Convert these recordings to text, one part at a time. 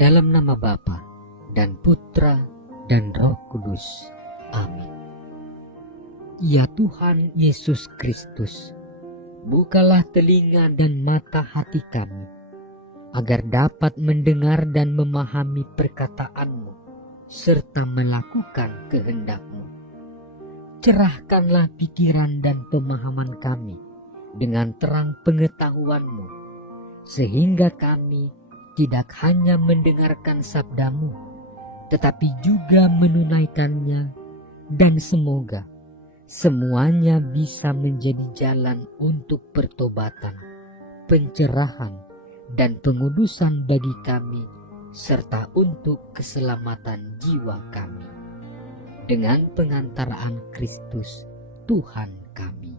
Dalam nama Bapa dan Putra dan Roh Kudus. Amin. Ya Tuhan Yesus Kristus, bukalah telinga dan mata hati kami, agar dapat mendengar dan memahami perkataan-Mu, serta melakukan kehendak-Mu. Cerahkanlah pikiran dan pemahaman kami dengan terang pengetahuan-Mu, sehingga kami tidak hanya mendengarkan sabda-Mu, tetapi juga menunaikannya, dan semoga semuanya bisa menjadi jalan untuk pertobatan, pencerahan, dan pengudusan bagi kami, serta untuk keselamatan jiwa kami. Dengan pengantaraan Kristus, Tuhan kami.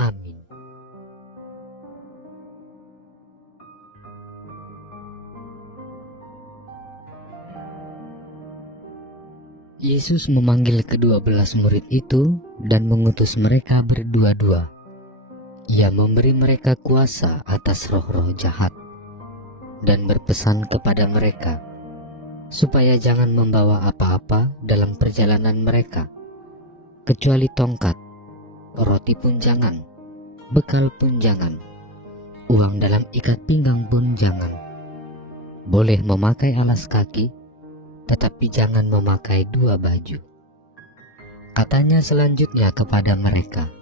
Amin. Yesus memanggil ke-12 murid itu dan mengutus mereka berdua-dua. Ia memberi mereka kuasa atas roh-roh jahat dan berpesan kepada mereka supaya jangan membawa apa-apa dalam perjalanan mereka, kecuali tongkat, roti pun jangan, bekal pun jangan, uang dalam ikat pinggang pun jangan. Boleh memakai alas kaki, tetapi jangan memakai 2 baju. Katanya selanjutnya kepada mereka,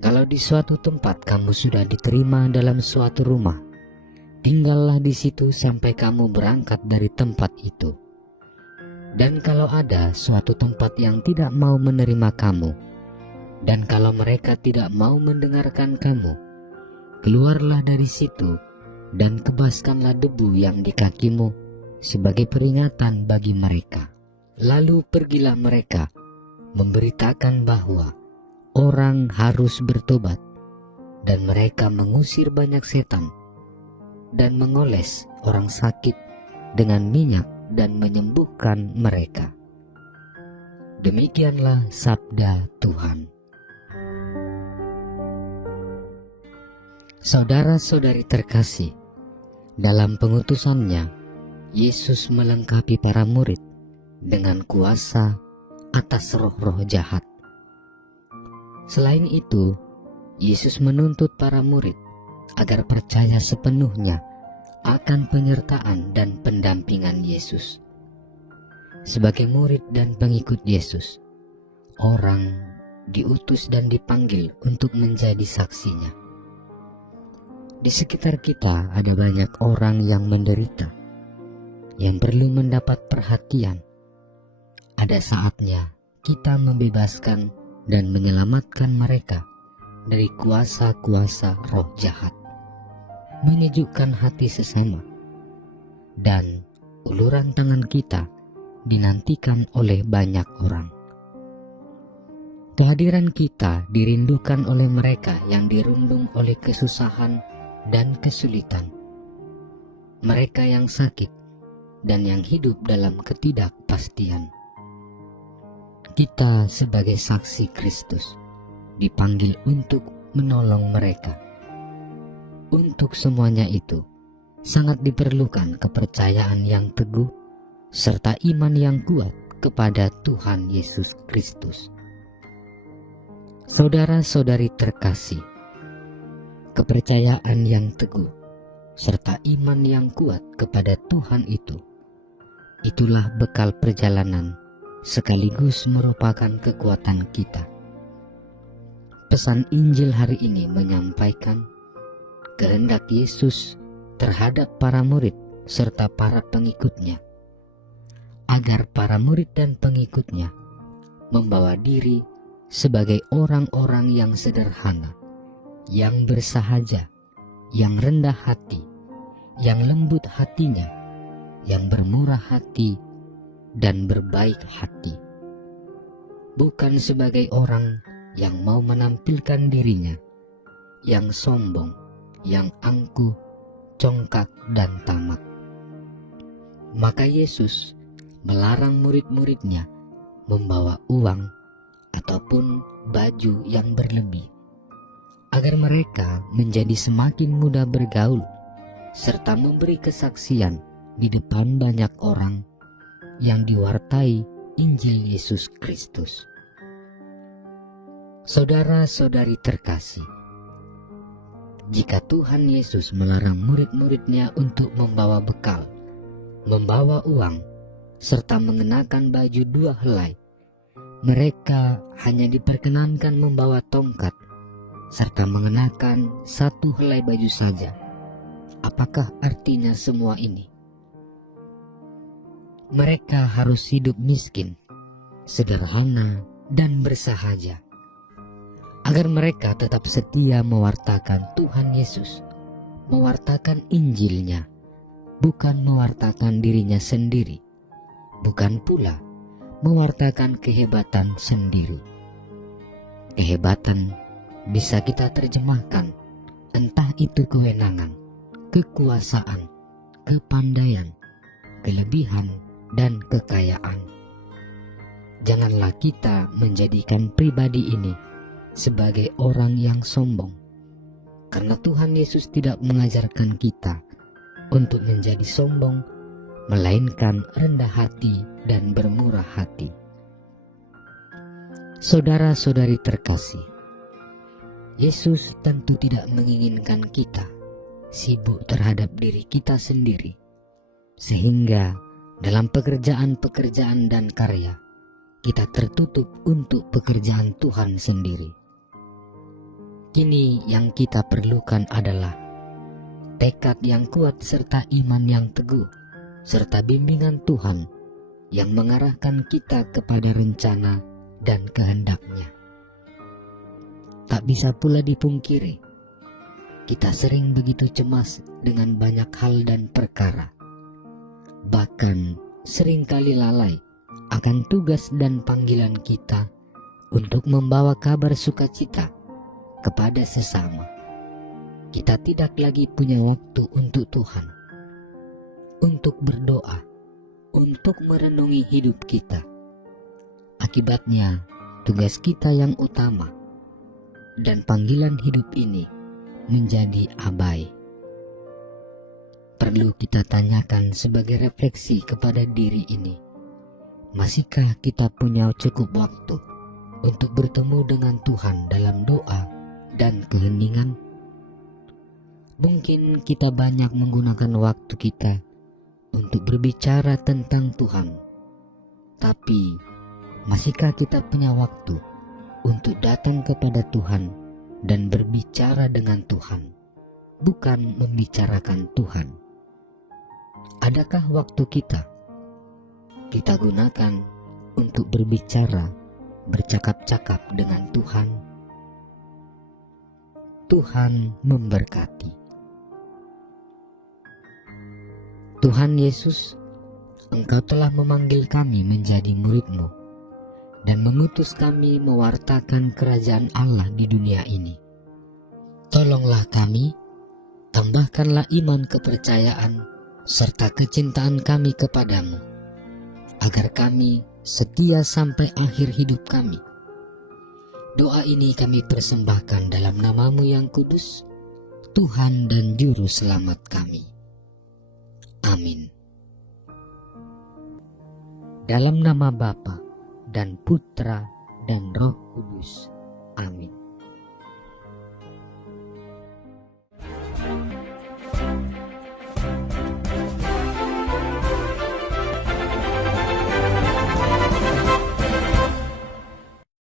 kalau di suatu tempat kamu sudah diterima dalam suatu rumah, tinggallah di situ sampai kamu berangkat dari tempat itu. Dan kalau ada suatu tempat yang tidak mau menerima kamu, dan kalau mereka tidak mau mendengarkan kamu, keluarlah dari situ dan kebaskanlah debu yang di kakimu sebagai peringatan bagi mereka. Lalu pergilah mereka memberitakan bahwa orang harus bertobat, dan mereka mengusir banyak setan dan mengoles orang sakit dengan minyak dan menyembuhkan mereka. Demikianlah sabda Tuhan. Saudara-saudari terkasih, dalam pengutusannya, Yesus melengkapi para murid dengan kuasa atas roh-roh jahat. Selain itu, Yesus menuntut para murid agar percaya sepenuhnya akan penyertaan dan pendampingan Yesus. Sebagai murid dan pengikut Yesus, orang diutus dan dipanggil untuk menjadi saksinya. Di sekitar kita ada banyak orang yang menderita, yang perlu mendapat perhatian. Ada saatnya kita membebaskan dan menyelamatkan mereka dari kuasa-kuasa roh jahat, menyejukkan hati sesama, dan uluran tangan kita dinantikan oleh banyak orang. Kehadiran kita dirindukan oleh mereka yang dirundung oleh kesusahan dan kesulitan, mereka yang sakit dan yang hidup dalam ketidakpastian. Kita sebagai saksi Kristus dipanggil untuk menolong mereka. Untuk semuanya itu, sangat diperlukan kepercayaan yang teguh serta iman yang kuat kepada Tuhan Yesus Kristus. Saudara-saudari terkasih, kepercayaan yang teguh serta iman yang kuat kepada Tuhan itulah bekal perjalanan, sekaligus merupakan kekuatan kita. Pesan Injil hari ini menyampaikan kehendak Yesus terhadap para murid serta para pengikutnya, agar para murid dan pengikutnya membawa diri sebagai orang-orang yang sederhana, yang bersahaja, yang rendah hati, yang lembut hatinya, yang bermurah hati dan berbaik hati. Bukan sebagai orang yang mau menampilkan dirinya, yang sombong, yang angkuh, congkak, dan tamak. Maka Yesus melarang murid-muridnya membawa uang ataupun baju yang berlebih, agar mereka menjadi semakin mudah bergaul serta memberi kesaksian di depan banyak orang yang diwartai Injil Yesus Kristus. Saudara-saudari terkasih, jika Tuhan Yesus melarang murid-muridnya untuk membawa bekal, membawa uang, serta mengenakan baju 2 helai, mereka hanya diperkenankan membawa tongkat, serta mengenakan 1 helai baju saja. Apakah artinya semua ini? Mereka harus hidup miskin, sederhana, dan bersahaja, agar mereka tetap setia mewartakan Tuhan Yesus, mewartakan Injil-Nya, bukan mewartakan dirinya sendiri, bukan pula mewartakan kehebatan sendiri. Kehebatan bisa kita terjemahkan, entah itu kewenangan, kekuasaan, kepandaian, kelebihan, dan kekayaan. Janganlah kita menjadikan pribadi ini sebagai orang yang sombong, karena Tuhan Yesus tidak mengajarkan kita untuk menjadi sombong, melainkan rendah hati dan bermurah hati. Saudara-saudari terkasih, Yesus tentu tidak menginginkan kita sibuk terhadap diri kita sendiri, sehingga dalam pekerjaan-pekerjaan dan karya kita tertutup untuk pekerjaan Tuhan sendiri. Kini yang kita perlukan adalah tekad yang kuat serta iman yang teguh, serta bimbingan Tuhan yang mengarahkan kita kepada rencana dan kehendak-Nya. Tak bisa pula dipungkiri, kita sering begitu cemas dengan banyak hal dan perkara, bahkan seringkali lalai akan tugas dan panggilan kita untuk membawa kabar sukacita kepada sesama. Kita tidak lagi punya waktu untuk Tuhan, untuk berdoa, untuk merenungi hidup kita. Akibatnya, tugas kita yang utama dan panggilan hidup ini menjadi abai. Perlu kita tanyakan sebagai refleksi kepada diri ini, masihkah kita punya cukup waktu untuk bertemu dengan Tuhan dalam doa dan keheningan? Mungkin kita banyak menggunakan waktu kita untuk berbicara tentang Tuhan, tapi masihkah kita punya waktu untuk datang kepada Tuhan dan berbicara dengan Tuhan, bukan membicarakan Tuhan? Adakah waktu kita gunakan untuk berbicara, bercakap-cakap dengan Tuhan? Tuhan memberkati. Tuhan Yesus, Engkau telah memanggil kami menjadi murid-Mu dan mengutus kami mewartakan kerajaan Allah di dunia ini. Tolonglah kami, tambahkanlah iman kepercayaan serta kecintaan kami kepadamu, agar kami setia sampai akhir hidup kami. Doa ini kami persembahkan dalam nama-Mu yang kudus, Tuhan dan Juru Selamat kami. Amin. Dalam nama Bapa dan Putra dan Roh Kudus. Amin.